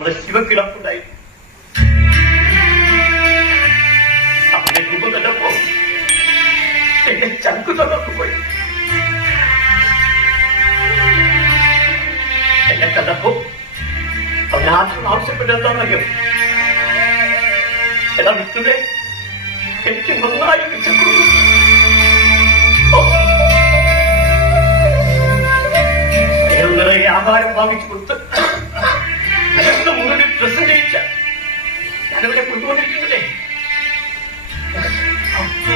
നമ്മുടെ ശിവക്കിളപ്പുണ്ടായി അവന്റെ രൂപം കണ്ടപ്പോ എന്റെ ചങ്കു തുറന്നു പോയി. എന്നെ കണ്ടപ്പോ അവൻ ആദ്യം ആവശ്യപ്പെട്ടെന്താണെന്നറിയോ എടാ വിത്തുവേ എനിക്ക് നന്നായി വിശക്കുന്നു നിറയെ ആഹാരം വാങ്ങിച്ചു കൊടുത്ത്.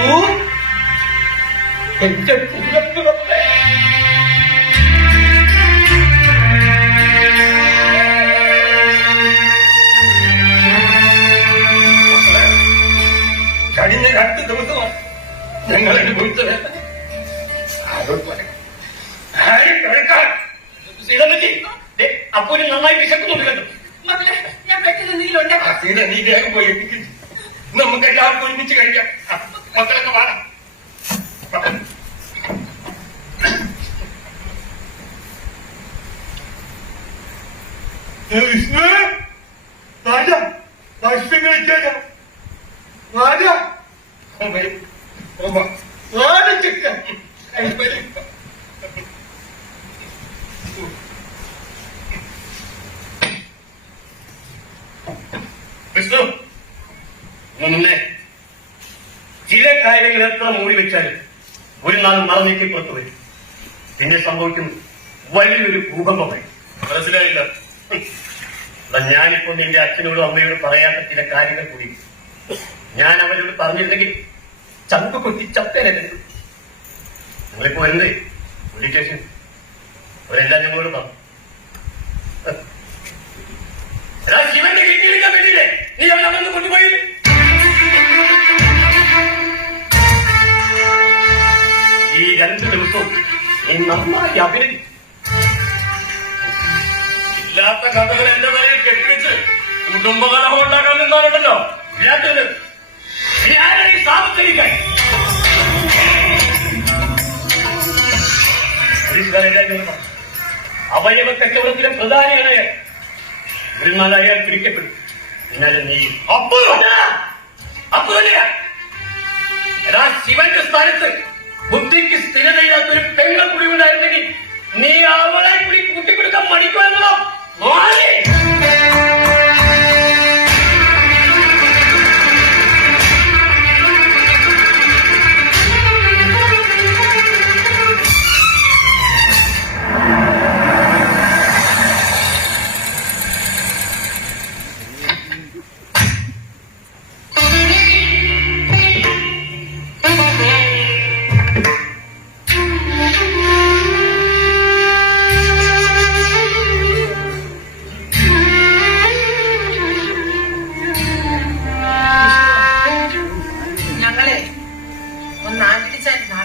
അപ്പോ എന്റെ കുലത്തിലൊക്കെ കഴിഞ്ഞ രണ്ട് ദിവസം ഞങ്ങൾ അനുഭവിച്ചത് ആരോട് പറയാം? ആരും കേൾക്കാൻ? അപ്പൂന് നന്നായി വിശക്കുന്നുണ്ടല്ലോ. നീ വേഗം പോയി നമുക്ക് എല്ലാവർക്കും ഒരുമിച്ച് കഴിക്കാം. മക്കളൊക്കെ വാടാ വിഷ്ണു രാജ ഭക്ഷണം കഴിക്കാനോ. രാജ. വിഷ്ണു മുന്നേ. കാര്യങ്ങൾ എത്ര മൂടി വെച്ചാലും ഒരു നാൾ മറന്നേക്ക് പുറത്തു വരും. പിന്നെ സംഭവിക്കും വലിയൊരു ഭൂകമ്പമായി. മനസ്സിലായില്ല. ഞാനിപ്പോ നിന്റെ അച്ഛനോടും അമ്മയോട് പറയാത്ത ചില കാര്യങ്ങൾ കൂടി. ഞാൻ അവരോട് പറഞ്ഞിരുന്നെങ്കിൽ ചങ്കു കൊത്തി ചപ്പേനെ നിങ്ങളിപ്പോ വരുന്നേ? പോലീസ് സ്റ്റേഷൻ അവരെല്ലാം ഞങ്ങളോട് പറഞ്ഞു ശിവന്റെ വീട്ടിലിരിക്കാൻ പറ്റില്ലേ നീ അവനെ അവിടെ രണ്ട് ദിവസവും നന്നായി അഭിനയി. ഇല്ലാത്ത കഥകൾ എന്റെ തലയിൽ കെട്ടിച്ച് കുടുംബകലഹം ഉണ്ടാക്കാൻ നിന്നാലുണ്ടല്ലോ അവയവ കച്ചവടത്തിലെ പ്രധാനികളെ അയാൾ പിടിക്കപ്പെടും. എന്നാലും നീ അപ്പു അപ്പു എടാ ശിവന്റെ സ്ഥാനത്ത് ബുദ്ധിക്ക് സ്ഥിരതയില്ലാത്തൊരു പെങ്ങൾ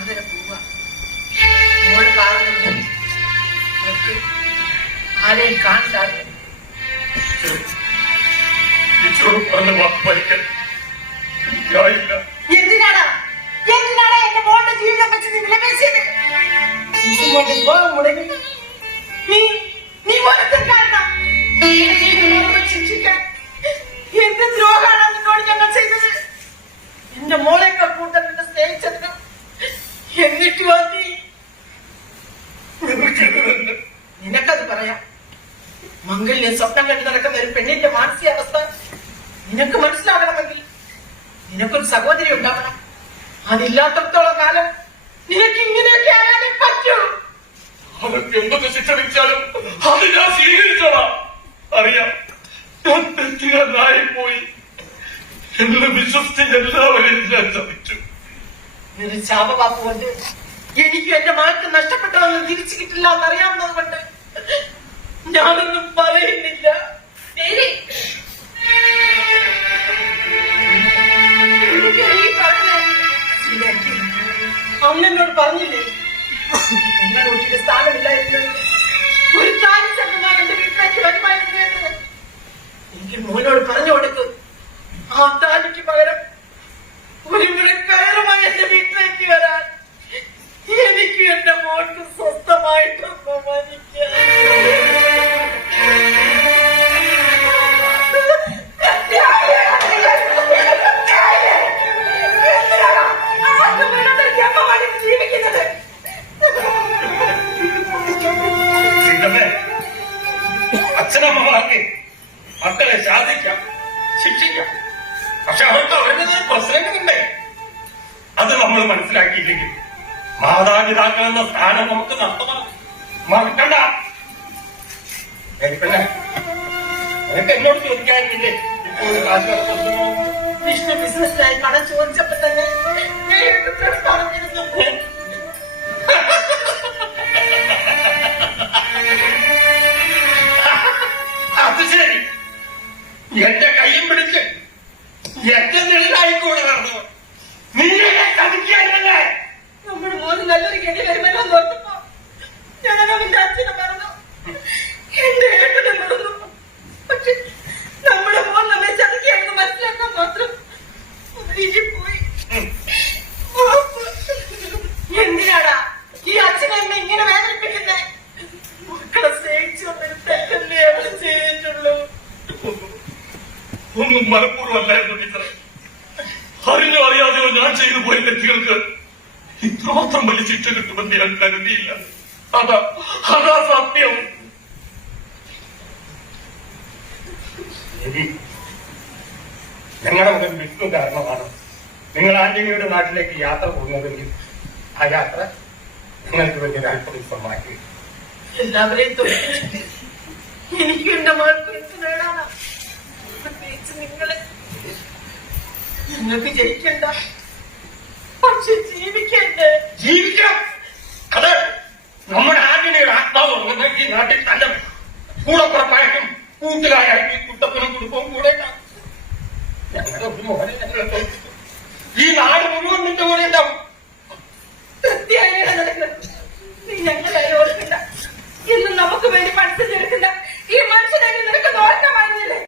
വരെ പോവുക. മോൾ കാണുന്നുണ്ട് നിർത്തി. ആരെയും എനിക്കായില്ല എന്തിനാടാ? എന്തിനാടാ എന്റെ മോളുടെ ജീവിതം വെച്ച് നീ വിലപേശിയത്? ശിശുമോളുടെ മുടങ്ങി. നീ നീ മനസ്സിലാക്കണം ശിക്ഷിക്കാൻ നിനക്ക് മനസ്സിലാകണമെങ്കിൽ നിനക്കൊരു സഹോദരി ഉണ്ടാവണം. അതില്ലാത്തടത്തോളം കാലം നിനക്ക് ഇങ്ങനെയൊക്കെ ആയാലേ പറ്റൂ. അവർക്ക് എന്തൊക്കെ ശിക്ഷ വിളിച്ചാലും അത് ഞാൻ സ്വീകരിച്ചോളാം. അറിയാം ഞാൻ തെറ്റുകാരനായി പോയി. എന്ന് വിശ്വസിച്ച് എല്ലാവരെയും ഞാൻ ചതിച്ചു. നിന്റെ ശാപവാക്ക് കൊണ്ട് എനിക്ക് എന്റെ മകൾക്ക് നഷ്ടപ്പെട്ടതെന്ന് തിരിച്ചു കിട്ടില്ല എന്നറിയാവുന്നത് കൊണ്ട് ഞാനൊന്നും പറയുന്നില്ല മോനോട് പറഞ്ഞു കൊടുത്തു ആ താലിക്ക് പകരം ഒരു മുഴക്കയറുമായി എന്റെ വീട്ടിലേക്ക് വരാൻ എനിക്ക് എന്റെ മോൾക്ക് സ്വസ്ഥമായിട്ട് സമ്മാനിക്കാം അച്ഛനമ്മമാർക്ക് മക്കളെ ശാസിക്കാം ശിക്ഷിക്കാം. പക്ഷെ അവർക്ക് അവരുടേതായ പ്രശ്നങ്ങളുണ്ട് അത് നമ്മൾ മനസ്സിലാക്കിയില്ലെങ്കിൽ മാതാപിതാക്കൾ എന്ന സ്ഥാനം നമുക്ക് നഷ്ടമാണ് മറക്കണ്ട. എനിക്ക് എന്നോട് ഇപ്പോൾ കാശ് കൊടുക്കുന്നു വിഷ്ണു ബിസിനസ് പണം ചോദിച്ചപ്പോ തന്നെ? എന്റെ കയ്യും പിടിച്ച് എന്റെ നിഴലായിക്കൂടെ നടന്നു നിന്നെ ചതിക്കാനല്ലേ നമ്മുടെ മോന് നല്ലൊരു ഗതി പോയ വ്യക്തികൾക്ക് ഇത്രമാത്രം വലിയ ശിക്ഷ കിട്ടുമെന്ന് ഞാൻ കരുതിയില്ല. അതാ അതാ സത്യം. ഞങ്ങളുടെ മുതൽ വിഷ്ണു കാരണമാണ് നിങ്ങൾ ആന്റണിയുടെ നാട്ടിലേക്ക് യാത്ര പോകുന്നതെങ്കിൽ ആ യാത്ര നിങ്ങൾക്ക് വേണ്ടി ഒരു അല്പദിവസം മാറ്റി എല്ലാവരെയും എനിക്ക് എന്റെ നിങ്ങളെ. ഞങ്ങൾക്ക് ജയിക്കണ്ട. പക്ഷെ ജീവിക്കണ്ടേ? ജീവിക്കാം. അത്. നമ്മുടെ ആന്റണിയുടെ ആത്മാവ് ഉണ്ടെങ്കിൽ ഈ നാട്ടിൽ തന്നെ കൂടെ പുറപ്പായിട്ടും കൂട്ടുകാരായിട്ട് കുട്ടപ്പനും കുടുംബവും കൂടെ ഞങ്ങളുടെ